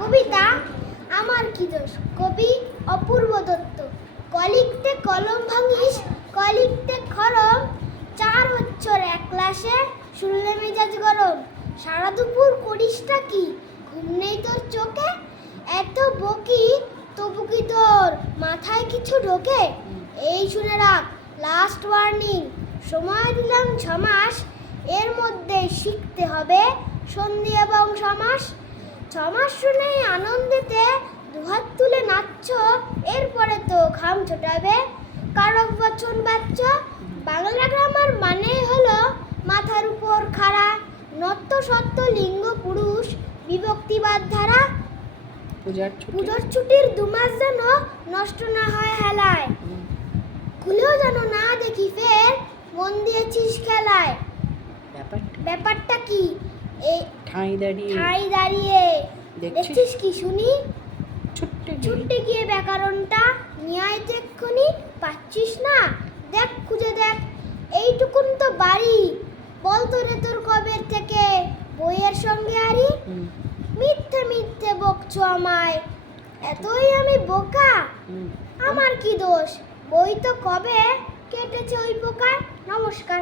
কবিতা আমার কি দোষ, কবি অপূর্ব দত্ত। কলিখতে কলম ভাঙিস, কলিখতে খরম, 4 বছর এক ক্লাসে, শুনলে মেজাজ গরম। সারা দুপুর করিসটা কি, ঘুম নেই তোর চোখে? এত বকি তবু কি তোর মাথায় কিছু ঢোকে? এই শুনে রাখ, লাস্ট ওয়ার্নিং, সময় দিলাম 6 মাস, এর মধ্যে শিখতে হবে সন্ধি এবং সমাস। 6 মাস শুনেই আনন্দেতে দুহাত তুলে নাচছ, এরপরে তো খাম ছোটাবে কারক বচন বাচ্চ। বাংলা গ্রামার মানে হলো মাথার উপর খাড়া, নত্য সত্য লিঙ্গ পুরুষ বিভক্তিবাদ ধারা। পূজার ছুটির 2 মাস যেন নষ্ট না হয় হেলায়, খুলেও যেন না দেখি ফের মন দিয়েছিস খেলায়। ব্যাপারটা কি এই ঠাঁই দাঁড়িয়ে দেখছিস কি শুনি? ছুটতে গিয়ে ব্যাকরণটা নিয়ে আইতে এক্ষুনি, পাচ্ছিস না? দেখ খুঁজে দেখ, এইটুকুন তো বাড়ি, বলতো রে তোর কবের থেকে বইয়ের সঙ্গে আরি? মিথ্যে মিথ্যে বকছো আমায়, এতই আমি বোকা? আমার কি দোষ, বই তো কবে কেটেছে ওই পোকায়। নমস্কার।